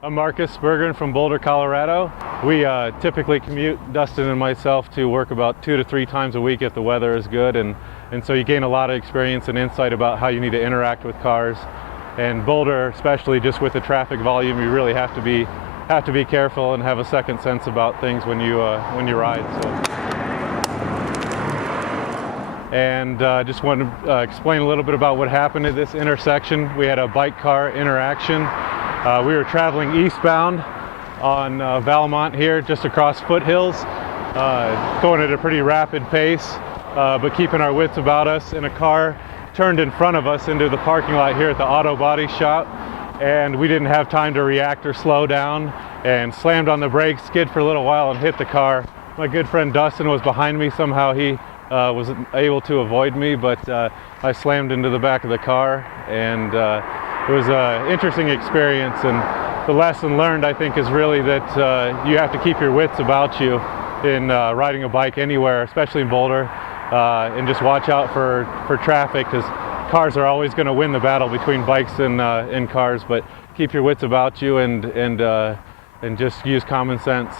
I'm Marcus Berger from Boulder, Colorado. We typically commute, Dustin and myself, to work about 2 to 3 times a week if the weather is good, and so you gain a lot of experience and insight about how you need to interact with cars. And Boulder, especially just with the traffic volume, you really have to be careful and have a second sense about things when you ride. And just want to explain a little bit about what happened at this intersection. We had a bike-car interaction. We were traveling eastbound on Valmont here, just across foothills, going at a pretty rapid pace, but keeping our wits about us. And a car turned in front of us into the parking lot here at the auto body shop, and we didn't have time to react or slow down, and slammed on the brakes, skid for a little while, and hit the car. My good friend Dustin was behind me. Somehow he was able to avoid me, but I slammed into the back of the car, and it was an interesting experience. And the lesson learned, I think, is really that you have to keep your wits about you in riding a bike anywhere, especially in Boulder, and just watch out for traffic, because cars are always going to win the battle between bikes and cars. But keep your wits about you and just use common sense.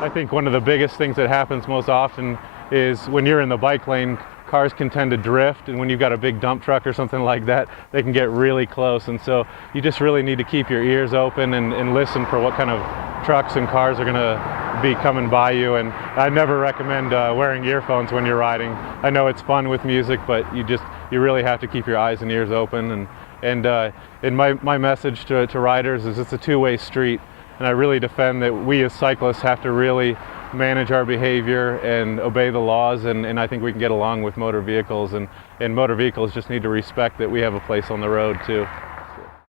I think one of the biggest things that happens most often is when you're in the bike lane, cars can tend to drift, and when you've got a big dump truck or something like that, they can get really close. And so you just really need to keep your ears open and listen for what kind of trucks and cars are going to be coming by you. And I never recommend wearing earphones when you're riding. I know it's fun with music, but you really have to keep your eyes and ears open. And my message to riders is it's a two-way street. And I really defend that we as cyclists have to really manage our behavior and obey the laws, and I think we can get along with motor vehicles, and motor vehicles just need to respect that we have a place on the road too.